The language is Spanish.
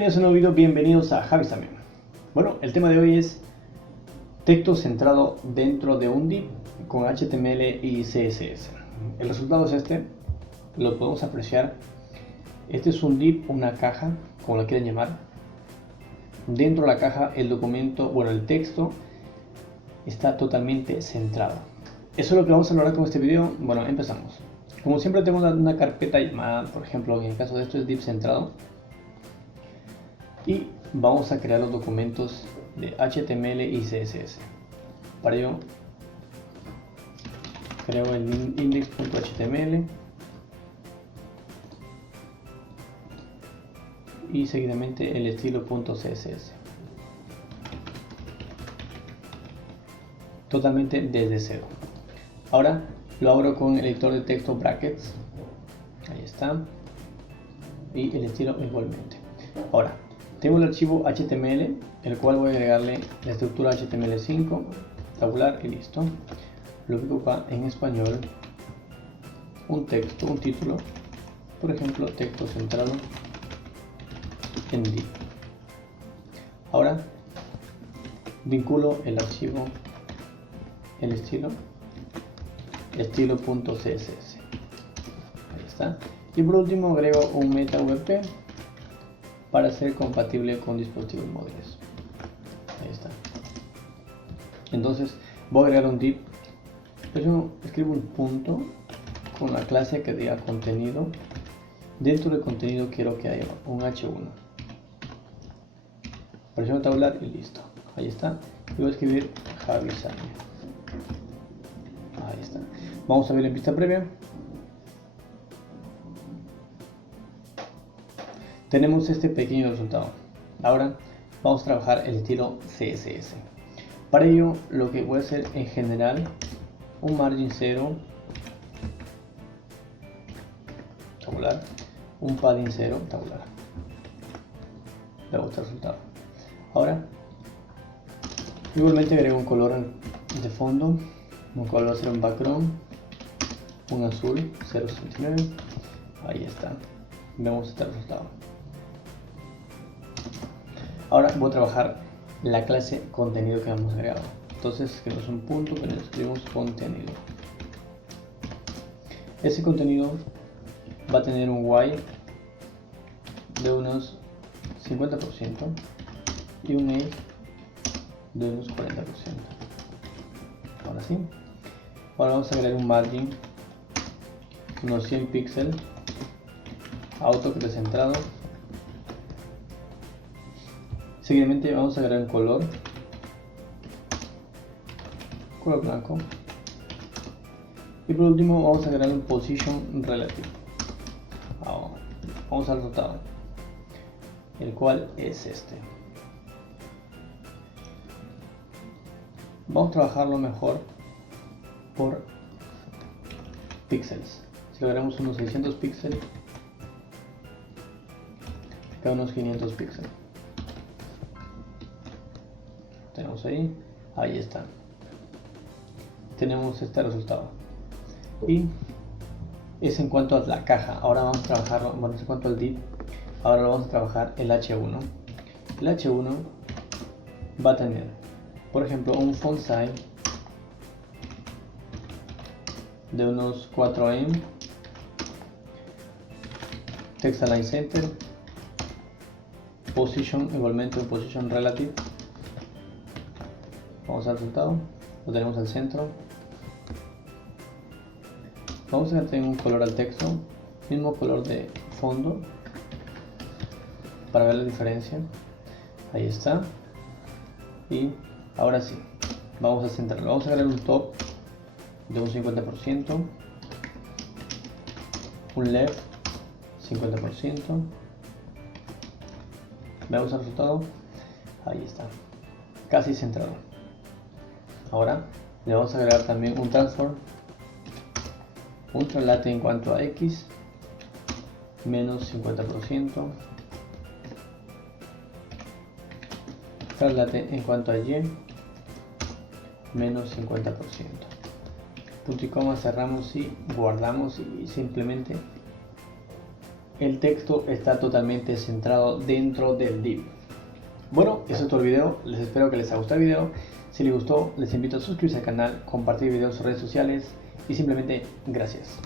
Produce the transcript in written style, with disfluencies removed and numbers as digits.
Bienvenidos a un nuevo video, bienvenidos a Javis también. Bueno, el tema de hoy es texto centrado dentro de un div con HTML y CSS. El resultado es este, lo podemos apreciar. Este es un div, una caja, como la quieran llamar. Dentro de la caja el documento, el texto está totalmente centrado. Eso es lo que vamos a lograr con este video. Bueno, empezamos. Como siempre tenemos una carpeta llamada, por ejemplo, en el caso de esto es div centrado. Y vamos a crear los documentos de HTML y CSS. Para ello creo el index.html y seguidamente el estilo.css, totalmente desde cero. Ahora lo abro con el editor de texto brackets, ahí está, y el estilo igualmente. Ahora tengo el archivo HTML, el cual voy a agregarle la estructura HTML5, tabular y listo. Lo ubico acá en español, un texto, un título, por ejemplo, texto centrado en div. Ahora vinculo el archivo, el estilo.css, ahí está. Y por último agrego un meta-wp para ser compatible con dispositivos móviles. Ahí está. Entonces voy a agregar un div. Yo escribo un punto con la clase que diga contenido. Dentro del contenido quiero que haya un h1. Presiono tabular y listo. Ahí está. Y voy a escribir Javis. Ahí está. Vamos a ver en vista previa. Tenemos este pequeño resultado. Ahora vamos a trabajar el estilo CSS. Para ello lo que voy a hacer en general, un margin 0, tabular, un padding 0, tabular. Luego está el resultado. Ahora igualmente agrego un color de fondo, un color va a ser un background, un azul 0.69. Ahí está. Vemos este resultado. Ahora voy a trabajar la clase contenido que hemos agregado. Entonces escribimos un punto, pero escribimos contenido. Ese contenido va a tener un while de unos 50% y un age de unos 40%. Ahora sí. Ahora vamos a agregar un margin, unos 100 píxeles, auto centrado. Seguidamente vamos a agregar un color blanco, y por último vamos a agregar un position relative. Vamos al resultado, el cual es este. Vamos a trabajarlo mejor por píxeles. Si logramos unos 600 píxeles, cada unos 500 píxeles. Tenemos ahí está. Tenemos este resultado. Y es en cuanto a la caja. Ahora vamos a trabajarlo, en cuanto al div, ahora lo vamos a trabajar el h1. El h1 va a tener, por ejemplo, un font size de unos 4 em, text align center, position, igualmente un position relative. Vamos al resultado, lo tenemos al centro. Vamos a tener un color al texto, mismo color de fondo, para ver la diferencia. Ahí está. Y ahora sí, vamos a centrarlo. Vamos a agregar un top de un 50%, un left 50%. Veamos el resultado. Ahí está, casi centrado. Ahora le vamos a agregar también un transform, un traslate en cuanto a x, menos 50%, traslate en cuanto a y, menos 50%. Punto y coma, cerramos y guardamos y simplemente el texto está totalmente centrado dentro del div. Bueno, eso es todo el video. Les espero que les haya gustado el video. Si les gustó, les invito a suscribirse al canal, compartir videos en redes sociales y simplemente gracias.